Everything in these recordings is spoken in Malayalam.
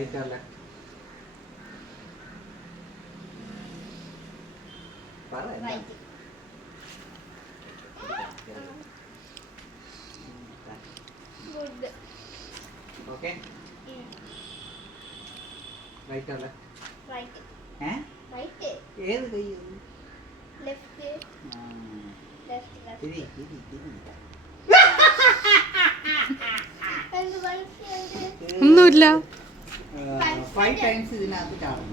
Right or left? പറ. Right. Good. Okay. Right or left? Right. Right. ഏത് കൈ? ലെഫ്റ്റ്. Left left. തിരി. ഒന്നുമില്ല. 5 times ഇതിനകത്ത് ചാടും.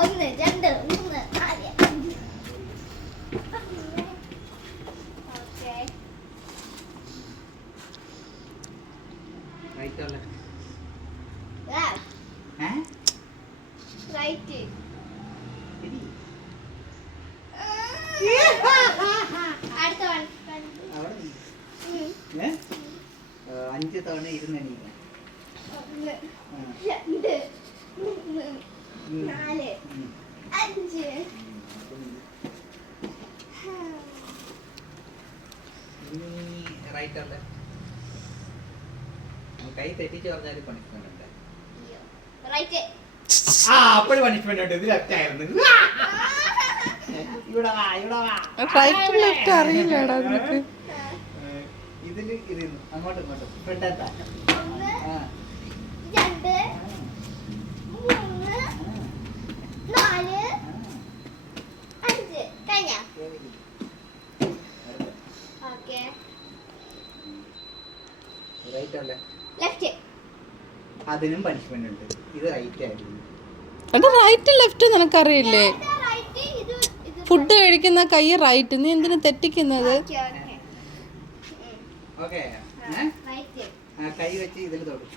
1 2 3 4 5. Okay. Right or left? Right. തിരി. അടുത്ത വൺ. അവിടെ 5 തവണ ഇരുന്നെണീക്കണം. 1 2 3 4 5. Right or left? കൈ തെറ്റിച്ച് പറഞ്ഞാൽ പണിഷ്മെന്റ് ഉണ്ട്. റൈറ്റ്. അപ്പോഴും പണിഷ്മെന്റ് ഉണ്ട്. ഇത് ലെഫ്റ്റ് ആയിരുന്നു. ഇവിടെ വാ. റൈറ്റ് ലെഫ്റ്റ് അറിയില്ലടാ നിനക്ക്. ഇതില് ഇരുന്നു അങ്ങോട്ടും ഇങ്ങോട്ടും ഫ്രണ്ടാ. 1 2 3 4 5. കഴിഞ്ഞ. Okay. Right or left? Left. അതിനും പണിഷ്മെന്റ് ഉണ്ട്. ഇത് റൈറ്റ് ആയിരുന്നു. എടാ റൈറ്റ് ലെഫ്റ്റ് നിനക്കറിയില്ലേ? റൈറ്റ്. ഇത് ഫുഡ് കഴിക്കുന്ന കൈ റൈറ്റ്. നീ എന്തിനു തെറ്റിക്കുന്നത്? ഓക്കേ. ഓക്കേ. റൈറ്റ്. കൈ വെച്ച് ഇതിൽ തൊടും.